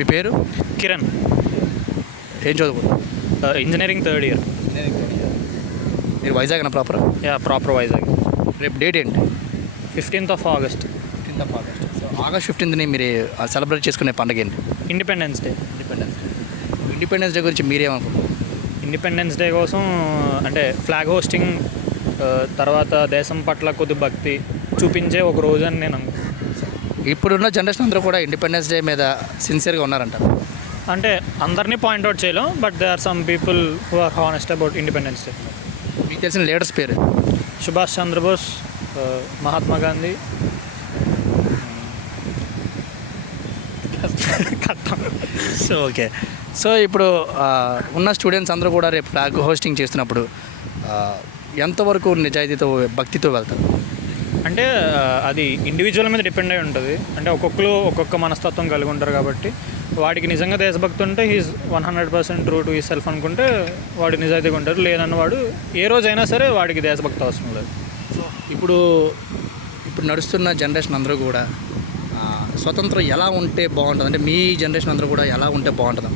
మీ పేరు? కిరణ్. ఏం చదువుకుంటారు? Engineering third year. మీరు Vizag proper? Yeah, proper Vizag. రేపు డేట్ ఏంటి? 15th August. 15th August. So August 15th మీరు సెలబ్రేట్ చేసుకునే పండుగ ఏంటి? Independence day. ఇండిపెండెన్స్ డే గురించి మీరేమనుకుంటారు? ఇండిపెండెన్స్ డే కోసం అంటే ఫ్లాగ్ హోస్టింగ్, తర్వాత దేశం పట్ల కొద్ది భక్తి చూపించే ఒక రోజు అని నేను అనుకుంటున్నాను. ఇప్పుడున్న జనరేషన్ అందరూ కూడా ఇండిపెండెన్స్ డే మీద సిన్సియర్గా ఉన్నారంట. అంటే అందరినీ పాయింట్అవుట్ చేయలేం, but they are some people who are honest about independence day. మీకు తెలిసిన లీడర్స్ పేరు? Subhash Chandrabose, Mahatma Gandhi. So okay. So ఇప్పుడు ఉన్న స్టూడెంట్స్ అందరూ కూడా రేపు ఫ్లాగ్ హోస్టింగ్ చేస్తున్నప్పుడు ఎంతవరకు నిజాయితీతో భక్తితో వెళ్తారు? అంటే అది ఇండివిజువల్ మీద డిపెండ్ అయి ఉంటుంది. అంటే ఒక్కొక్కరు ఒక్కొక్క మనస్తత్వం కలిగి ఉంటారు కాబట్టి వాడికి నిజంగా దేశభక్తి ఉంటే he's 100% true to he self అనుకుంటే వాడు నిజాయితీగా ఉంటారు. లేదన్నవాడు ఏ రోజైనా సరే వాడికి దేశభక్తి అవసరం లేదు. ఇప్పుడు నడుస్తున్న జనరేషన్ అందరూ కూడా స్వతంత్రం ఎలా ఉంటే బాగుంటుంది, అంటే మీ జనరేషన్ అందరూ కూడా ఎలా ఉంటే బాగుంటుంది?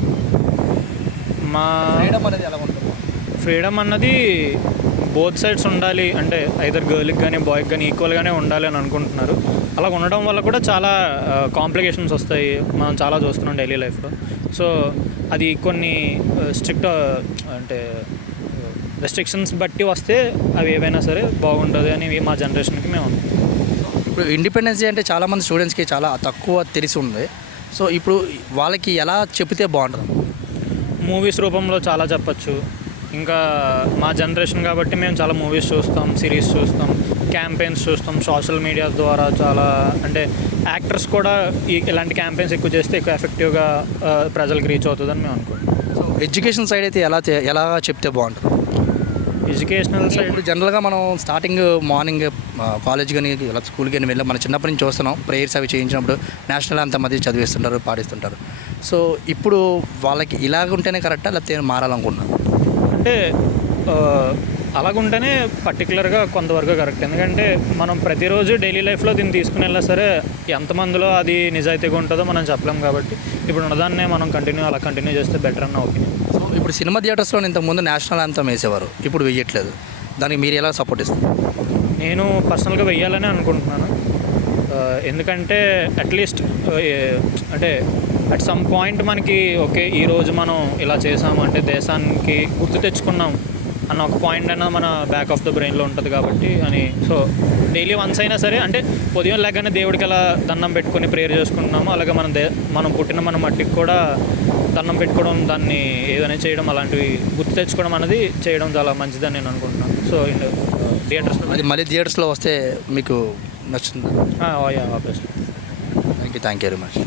మా ఫ్రీడమ్ అనేది ఎలా ఉంటుంది? ఫ్రీడమ్ అన్నది బోత్ సైడ్స్ ఉండాలి. అంటే ఐదర్ గర్ల్కి కానీ బాయ్కి కానీ ఈక్వల్గానే ఉండాలి అని అనుకుంటున్నారు. అలా ఉండడం వల్ల కూడా చాలా కాంప్లికేషన్స్ వస్తాయి. మనం చాలా చూస్తున్నాం డైలీ లైఫ్లో. సో అది కొన్ని స్ట్రిక్ట్ అంటే రెస్ట్రిక్షన్స్ బట్టి వస్తే అవి ఏవైనా సరే బాగుంటుంది అని మా జనరేషన్కి మేము అనుకుంటున్నాం. ఇప్పుడు ఇండిపెండెన్స్ డే అంటే చాలామంది స్టూడెంట్స్కి చాలా తక్కువ తెలిసి ఉంది. సో ఇప్పుడు వాళ్ళకి ఎలా చెప్తే బాగుంటుంది? మూవీస్ రూపంలో చాలా చెప్పచ్చు. ఇంకా మా జనరేషన్ కాబట్టి మేము చాలా మూవీస్ చూస్తాం, సిరీస్ చూస్తాం, క్యాంపెయిన్స్ చూస్తాం, సోషల్ మీడియా ద్వారా చాలా అంటే యాక్టర్స్ కూడా ఇలాంటి క్యాంపెయిన్స్ ఎక్కువ చేస్తే ఎక్కువ ఎఫెక్టివ్గా ప్రజలకు రీచ్ అవుతుందని మేము అనుకుంటున్నాం. సో ఎడ్యుకేషన్ సైడ్ అయితే ఎలా చెప్తే బాగుంటుంది? ఎడ్యుకేషనల్ సైడ్ ఇప్పుడు జనరల్గా మనం స్టార్టింగ్ మార్నింగ్ కాలేజ్ కానీ ఇలా స్కూల్ కానీ వెళ్ళి మనం చిన్నప్పటి నుంచి చూస్తున్నాం. ప్రేయర్స్ అవి చేయించినప్పుడు నేషనల్ అంత మధ్య చదివిస్తుంటారు, పాడిస్తుంటారు. సో ఇప్పుడు వాళ్ళకి ఇలాగుంటేనే కరెక్టా లేకపోతే మారాలనుకుంటున్నాను? అంటే అలాగుంటేనే పర్టికులర్గా కొంతవరకు కరెక్ట్. ఎందుకంటే మనం ప్రతిరోజు డైలీ లైఫ్లో దీన్ని తీసుకుని వెళ్ళినా సరే ఎంతమందిలో అది నిజాయితీగా ఉంటుందో మనం చెప్పలేం. కాబట్టి ఇప్పుడు ఉన్నదాన్నే మనం కంటిన్యూ చేస్తే బెటర్ అన్న ఒపీనియన్. సో ఇప్పుడు సినిమా థియేటర్స్లో ఇంతకుముందు నేషనల్ యాంథమ్ వేసేవారు, ఇప్పుడు వేయట్లేదు. దానికి మీరు ఎలా సపోర్ట్ ఇస్తారు? నేను పర్సనల్గా వెయ్యాలని అనుకుంటున్నాను. ఎందుకంటే అట్లీస్ట్ అంటే అట్ సమ్ పాయింట్ మనకి ఓకే ఈరోజు మనం ఇలా చేసాము అంటే దేశానికి గుర్తు తెచ్చుకున్నాం అన్న ఒక పాయింట్ అయినా మన బ్యాక్ ఆఫ్ ద బ్రెయిన్లో ఉంటుంది కాబట్టి అని. సో డైలీ వన్స్ అయినా సరే అంటే ఉదయం లేకనే దేవుడికి అలా దండం పెట్టుకొని ప్రేయర్ చేసుకుంటున్నాము, అలాగే మనం పుట్టిన మన మట్టికి కూడా దండం పెట్టుకోవడం, దాన్ని ఏదైనా చేయడం, అలాంటివి గుర్తు తెచ్చుకోవడం అనేది చేయడం చాలా మంచిదని నేను అనుకుంటున్నాను. సో థియేటర్స్లో అది మళ్ళీ థియేటర్స్లో వస్తే మీకు నచ్చుతుంది? Obviously. Thank you very much.